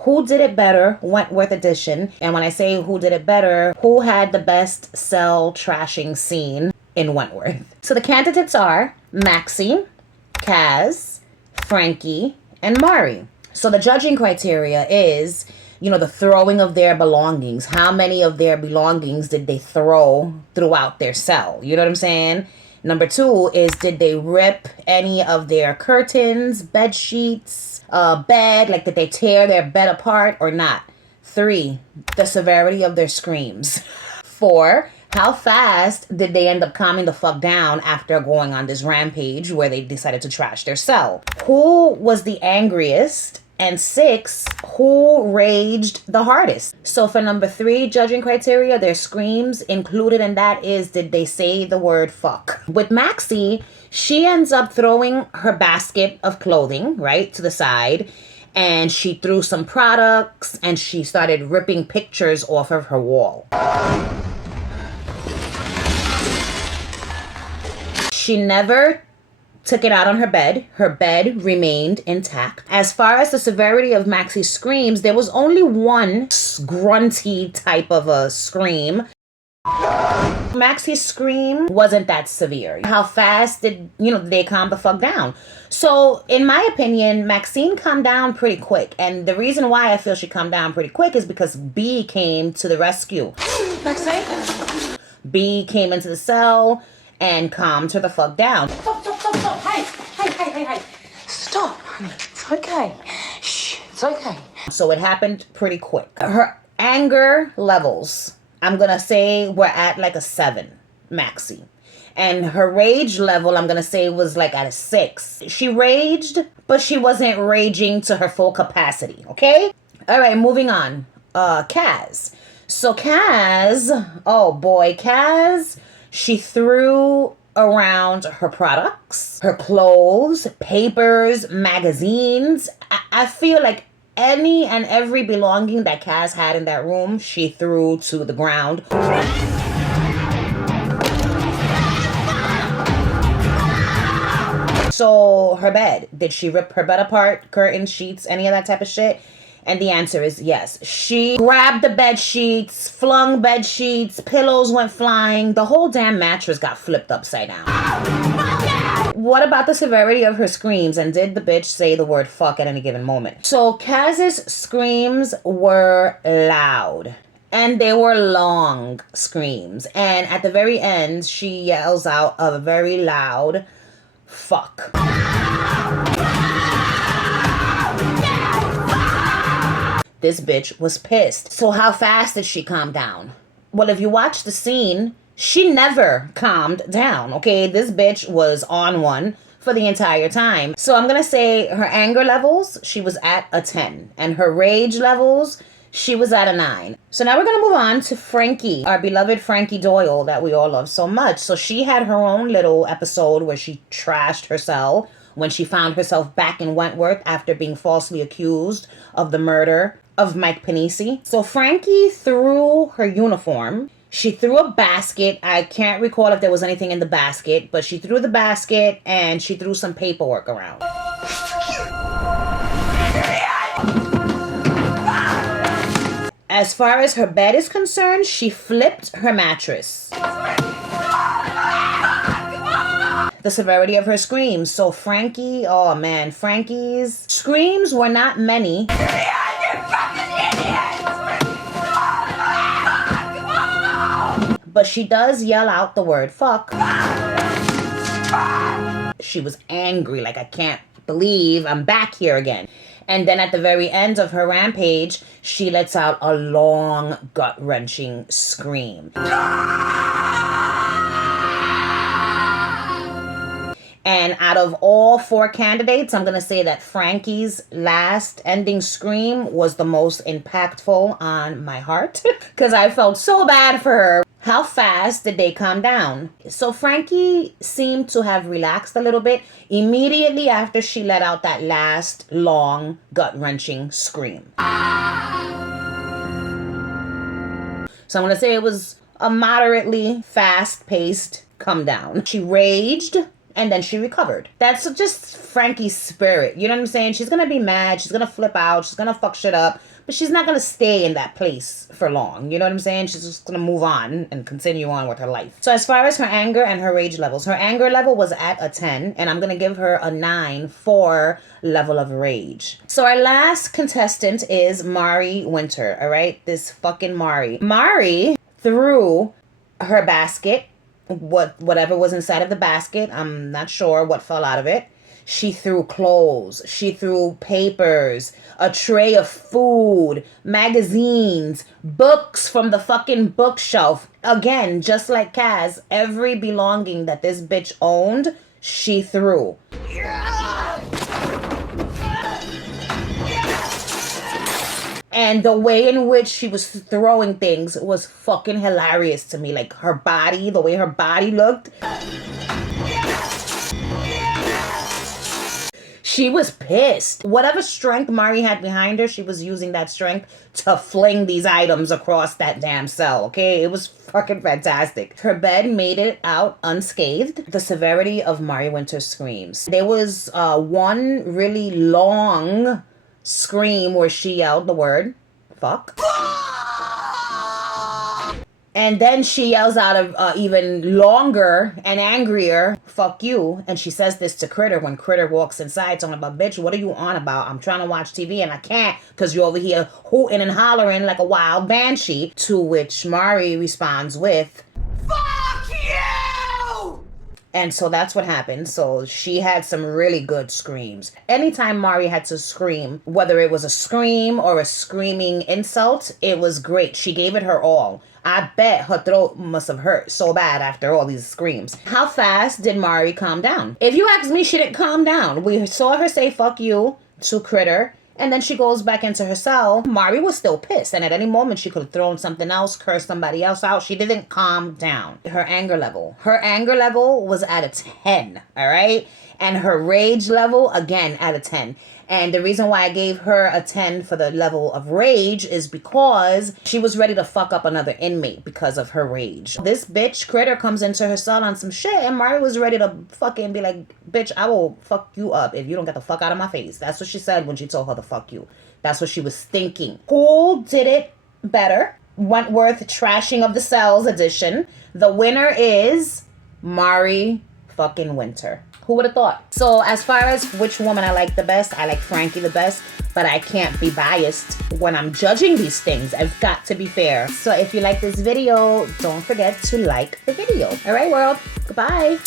who did it better, Wentworth edition. And when I say who did it better, who had the best cell trashing scene in Wentworth? So the candidates are Maxie, Kaz, Frankie, and Mari. So the judging criteria is, the throwing of their belongings. How many of their belongings did they throw throughout their cell? You know what I'm saying? Number 2 is, did they rip any of their curtains, bed sheets, bed? Like, did they tear their bed apart or not? 3, the severity of their screams. 4, how fast did they end up calming the fuck down after going on this rampage where they decided to trash their cell? Who was the angriest? And 6, who raged the hardest? So for number 3 judging criteria, their screams. Included in that is, did they say the word fuck? With Maxie, she ends up throwing her basket of clothing, right, to the side. And she threw some products and she started ripping pictures off of her wall. She never took it out on her bed. Her bed remained intact. As far as the severity of Maxie's screams, there was only one grunty type of a scream. Maxie's scream wasn't that severe. How fast did, they calm the fuck down? So, in my opinion, Maxine calmed down pretty quick. And the reason why I feel she calmed down pretty quick is because B came to the rescue. Maxine? B came into the cell and calmed her the fuck down. Stop. Hey. Stop, honey. It's okay. Shh, it's okay. So it happened pretty quick. Her anger levels, I'm going to say, were at like a 7, Maxie. And her rage level, I'm going to say, was like at a 6. She raged, but she wasn't raging to her full capacity, okay? All right, moving on. Kaz. So Kaz, oh boy, Kaz, she threw around her products, her clothes, papers, magazines. I feel like any and every belonging that Kaz had in that room, she threw to the ground. So her bed, did she rip her bed apart, curtains, sheets, any of that type of shit? And the answer is yes. She grabbed the bed sheets, flung bed sheets, pillows went flying. The whole damn mattress got flipped upside down. What about the severity of her screams? And did the bitch say the word fuck at any given moment? So Kaz's screams were loud. And they were long screams. And at the very end, she yells out a very loud fuck. This bitch was pissed. So how fast did she calm down? Well, if you watch the scene, she never calmed down, okay? This bitch was on one for the entire time. So I'm gonna say her anger levels, she was at a 10. And her rage levels, she was at a 9. So now we're gonna move on to Frankie, our beloved Frankie Doyle that we all love so much. So she had her own little episode where she trashed her cell when she found herself back in Wentworth after being falsely accused of the murder of Mike Panisi. So Frankie threw her uniform. She threw a basket. I can't recall if there was anything in the basket, but she threw the basket and she threw some paperwork around. As far as her bed is concerned, she flipped her mattress. The severity of her screams. So Frankie, oh man, Frankie's screams were not many. But she does yell out the word fuck. She was angry, like, I can't believe I'm back here again. And then at the very end of her rampage, she lets out a long, gut-wrenching scream. And out of all 4 candidates, I'm going to say that Frankie's last ending scream was the most impactful on my heart because I felt so bad for her. How fast did they calm down? So Frankie seemed to have relaxed a little bit immediately after she let out that last long, gut-wrenching scream. So I'm going to say it was a moderately fast-paced come down. She raged, And then she recovered. That's just Frankie's spirit. You know what I'm saying? She's gonna be mad. She's gonna flip out. She's gonna fuck shit up. But she's not gonna stay in that place for long. You know what I'm saying? She's just gonna move on and continue on with her life. So as far as her anger and her rage levels, her anger level was at a 10. And I'm gonna give her a 9 for level of rage. So our last contestant is Mari Winter. All right? This fucking Mari. Mari threw her basket, whatever was inside of the basket, I'm not sure what fell out of it. She threw clothes, she threw papers, a tray of food, magazines, books from the fucking bookshelf. Again, just like Kaz, every belonging that this bitch owned, she threw. And the way in which she was throwing things was fucking hilarious to me. Like her body, the way her body looked. She was pissed. Whatever strength Mari had behind her, she was using that strength to fling these items across that damn cell, okay? It was fucking fantastic. Her bed made it out unscathed. The severity of Mari Winter's screams. There was one really long scream where she yelled the word fuck. And then she yells out of even longer and angrier, fuck you. And she says this to Critter when Critter walks inside talking about, bitch, what are you on about? I'm trying to watch TV and I can't because you're over here hooting and hollering like a wild banshee. To which Mari responds with, fuck you! And so that's what happened. So she had some really good screams. Anytime Mari had to scream, whether it was a scream or a screaming insult, it was great. She gave it her all. I bet her throat must have hurt so bad after all these screams. How fast did Mari calm down? If you ask me, she didn't calm down. We saw her say fuck you to Critter, and then she goes back into her cell. Mari was still pissed, and at any moment she could have thrown something else, cursed somebody else out. She didn't calm down. Her anger level. Her anger level was at a 10, all right? And her rage level, again, at a 10. And the reason why I gave her a 10 for the level of rage is because she was ready to fuck up another inmate because of her rage. This bitch Critter comes into her cell on some shit, and Mari was ready to fucking be like, bitch, I will fuck you up if you don't get the fuck out of my face. That's what she said when she told her to fuck you. That's what she was thinking. Who did it better? Wentworth Trashing of the Cells edition. The winner is Mari fucking Winter. Who would have thought? So as far as which woman I like the best, I like Frankie the best, but I can't be biased when I'm judging these things. I've got to be fair. So if you like this video, don't forget to like the video. All right, world. Goodbye.